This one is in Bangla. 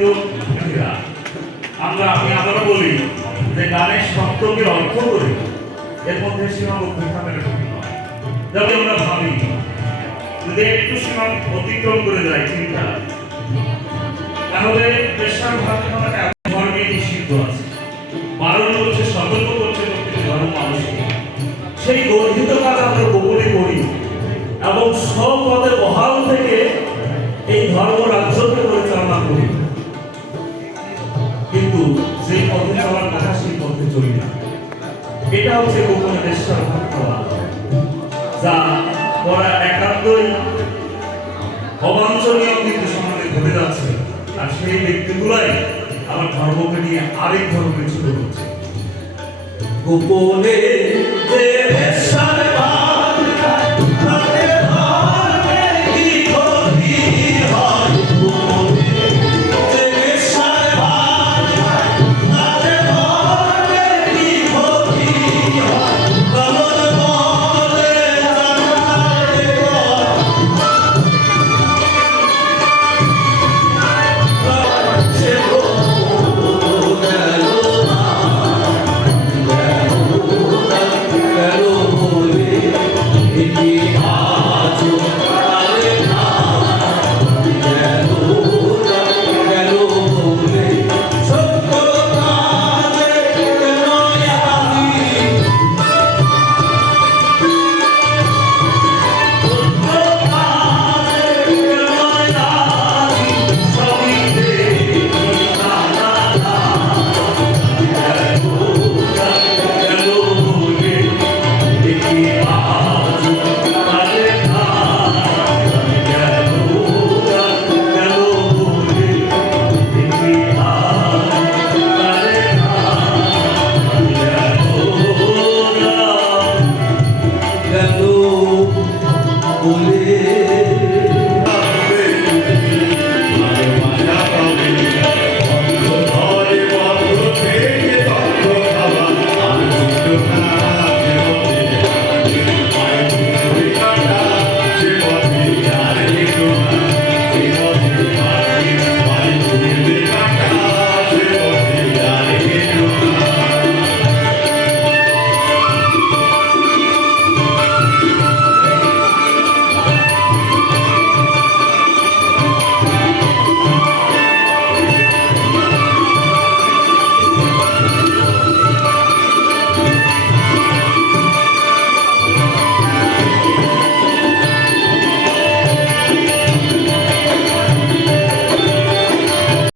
সম্মানিত ব্যক্তিরা, আমি আবারও বলি যে গানের শব্দকে অর্থ করে এর মধ্যে সীমাবদ্ধ থাকার নয়। যেমন আমরা ভাবি যদি একটু সীমা অতিক্রম করে যায় চিন্তা, তাহলে পেশার ভাবনা ধর্মে নিষিদ্ধ আছে, বারণ করছে, সতর্ক করছে প্রত্যেকটি ধর্ম মানুষকে। সেই গর্হিত কাজ আমরা গোপনে করি এবং সপদে বহাল থেকে এই ধর্ম রাজ্যকে পরিচালনা করি, কিন্তু যে পথে চলার কথা সেই পথে চলি না। এটা হচ্ছে গোপনে পেশার ভাবনা, যা করা একান্তই অবাঞ্ছনীয় কিন্তু সমাজে ঘটে যাচ্ছে। আর সেই ব্যক্তিগুলাই আমার ধর্মকে নিয়ে আরেক ধর্মকে ছোট হচ্ছে। গোপনে বলে